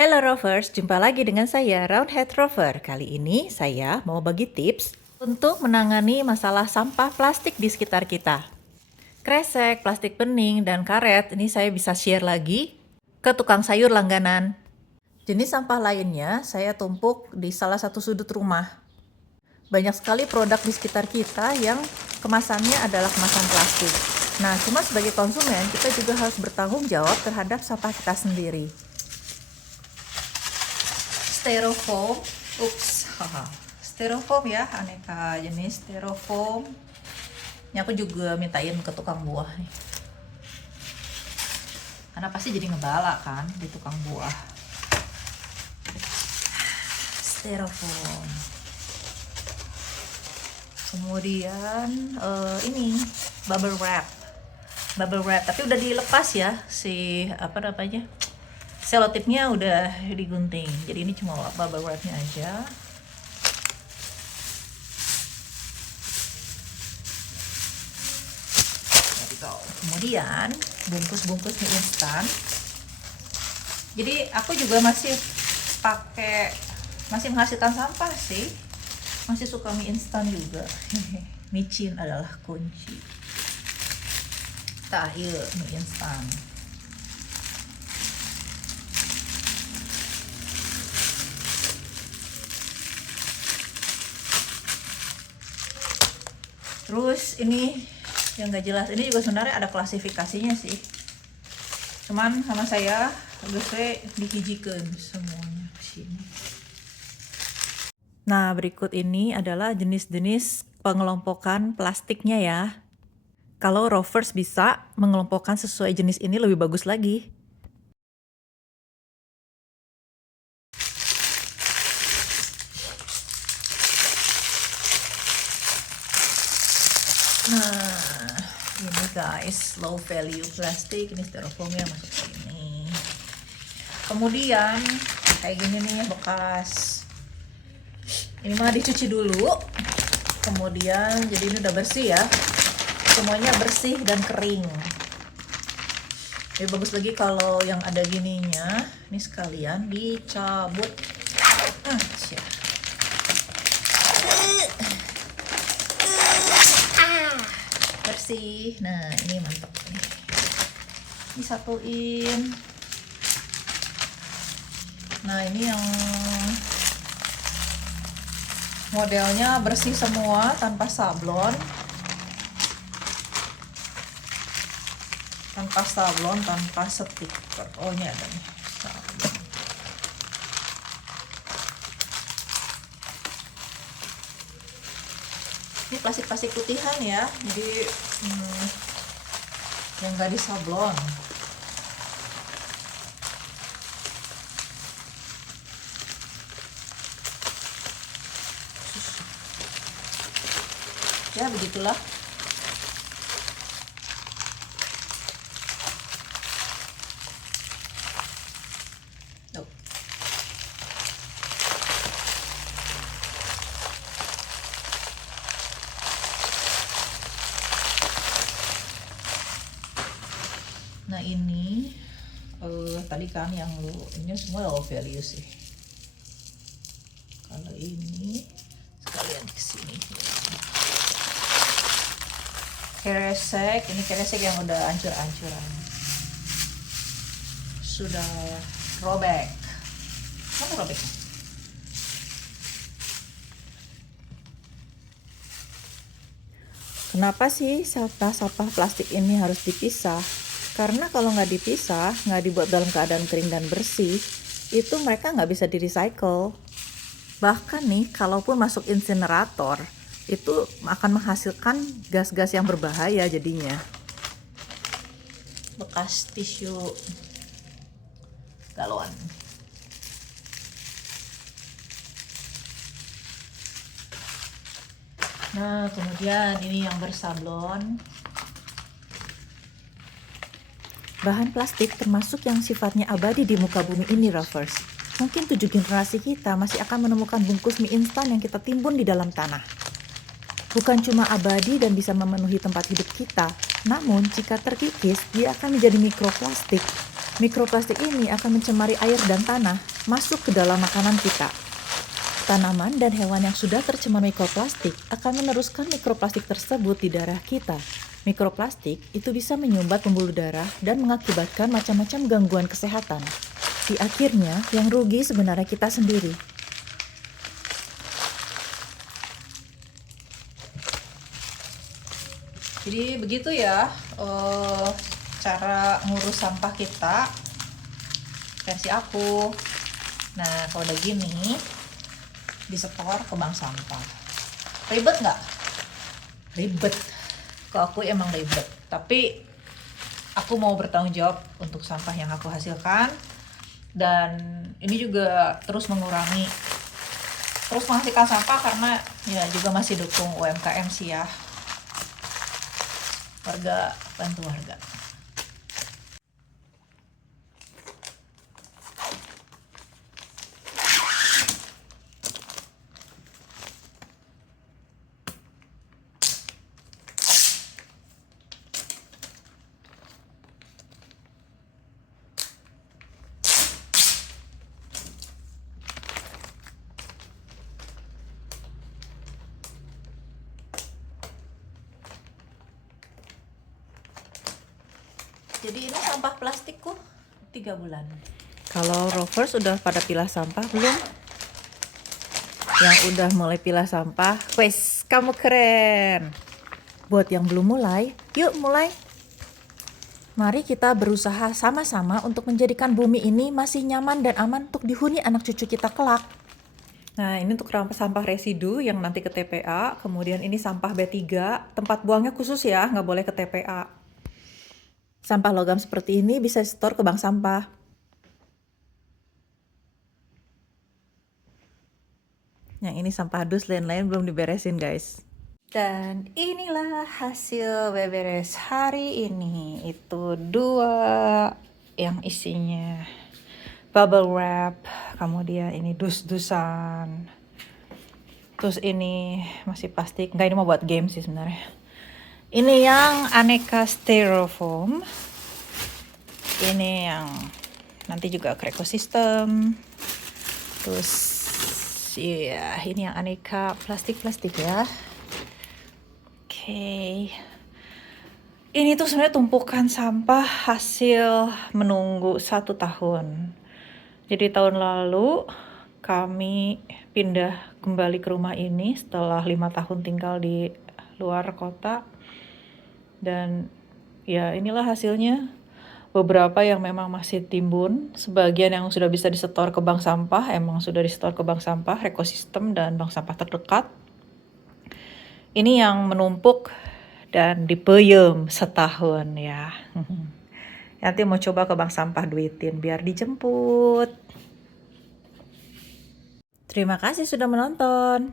Hello Rovers, jumpa lagi dengan saya Roundhead Rover. Kali ini saya mau bagi tips untuk menangani masalah sampah plastik di sekitar kita. Kresek, plastik bening, dan karet ini saya bisa share lagi ke tukang sayur langganan. Jenis sampah lainnya saya tumpuk di salah satu sudut rumah. Banyak sekali produk di sekitar kita yang kemasannya adalah kemasan plastik. Nah, cuma sebagai konsumen kita juga harus bertanggung jawab terhadap sampah kita sendiri. Styrofoam, styrofoam ya, aneka jenis styrofoam. Ini aku juga mintain ke tukang buah nih, karena pasti jadi ngebala kan di tukang buah. Styrofoam. Kemudian ini bubble wrap, tapi udah dilepas ya si selotipnya udah digunting, jadi ini cuma bubble wrapnya aja. Kemudian bungkus-bungkus mie instan. Jadi aku juga masih menghasilkan sampah sih, masih suka mie instan juga. Micin adalah kunci. Tahil mie instan. Terus ini yang gak jelas, ini juga sebenarnya ada klasifikasinya sih, cuman sama saya gue dihijikan semuanya sini. Nah, berikut ini adalah jenis-jenis pengelompokan plastiknya ya. Kalau Rovers bisa mengelompokkan sesuai jenis ini lebih bagus lagi. Nah, ini guys, low value plastik, ini styrofoamnya masuk sini. Kemudian kayak gini nih bekas. Ini mah dicuci dulu. Kemudian jadi ini udah bersih ya. Semuanya bersih dan kering. Lebih bagus lagi kalau yang ada gininya, ini sekalian dicabut. Bersih. Nah, ini mantap nih. Disatuin. Nah, ini yang modelnya bersih semua tanpa sablon. Tanpa stiker. Oh, ini ada nih. Sablon. Ini plastik putihan ya, jadi yang nggak disablon. Ya begitulah. Nah ini tadi kan yang ini semua low value sih. Kalau ini sekalian kesini. Kresek, ini kresek yang udah hancur-hancuran. Sudah robek. Mana robek? Kenapa sih sampah plastik ini harus dipisah? Karena kalau nggak dipisah, nggak dibuat dalam keadaan kering dan bersih, itu mereka nggak bisa di-recycle. Bahkan nih, kalaupun masuk insinerator, itu akan menghasilkan gas-gas yang berbahaya jadinya. Bekas tisu galon. Nah, kemudian ini yang bersablon. Bahan plastik termasuk yang sifatnya abadi di muka bumi ini, Rovers. Mungkin 7 generasi kita masih akan menemukan bungkus mie instan yang kita timbun di dalam tanah. Bukan cuma abadi dan bisa memenuhi tempat hidup kita, namun jika terkikis, dia akan menjadi mikroplastik Mikroplastik ini akan mencemari air dan tanah masuk ke dalam makanan kita. Tanaman dan hewan yang sudah tercemar mikroplastik akan meneruskan mikroplastik tersebut di darah kita. Mikroplastik itu bisa menyumbat pembuluh darah dan mengakibatkan macam-macam gangguan kesehatan. Di akhirnya, yang rugi sebenarnya kita sendiri. Jadi begitu ya cara ngurus sampah kita versi aku. Nah, kalau udah gini disetor ke bank sampah. Ribet nggak? Ribet. Ke aku emang ribet. Tapi aku mau bertanggung jawab untuk sampah yang aku hasilkan. Dan ini juga terus menghasilkan sampah karena ya juga masih dukung UMKM sih ya. Warga, bantu warga. Jadi ini sampah plastikku 3 bulan. Kalau rovers udah pada pilah sampah belum? Yang udah mulai pilah sampah, wes kamu keren. Buat yang belum mulai, yuk mulai. Mari kita berusaha sama-sama untuk menjadikan bumi ini masih nyaman dan aman untuk dihuni anak cucu kita kelak. Nah, ini untuk sampah residu yang nanti ke TPA. Kemudian ini sampah B3, tempat buangnya khusus ya, nggak boleh ke TPA. Sampah logam seperti ini bisa setor ke bank sampah. Yang ini sampah dus, lain-lain belum diberesin guys. Dan inilah hasil beberes hari ini. Itu 2 yang isinya bubble wrap, kemudian ini dus-dusan. Terus ini masih plastik. Enggak, ini mau buat game sih sebenarnya. Ini yang aneka styrofoam. Ini yang nanti juga ke ekosistem. Terus ya, ini yang aneka plastik-plastik ya. Oke. Ini tuh sebenarnya tumpukan sampah hasil menunggu 1 tahun. Jadi tahun lalu kami pindah kembali ke rumah ini setelah 5 tahun tinggal di luar kota. Dan ya inilah hasilnya. Beberapa yang memang masih timbun, sebagian yang sudah bisa disetor ke bank sampah, emang sudah disetor ke bank sampah, ekosistem dan bank sampah terdekat. Ini yang menumpuk dan dipeyem setahun ya. Nanti mau coba ke bank sampah duitin biar dijemput. Terima kasih sudah menonton.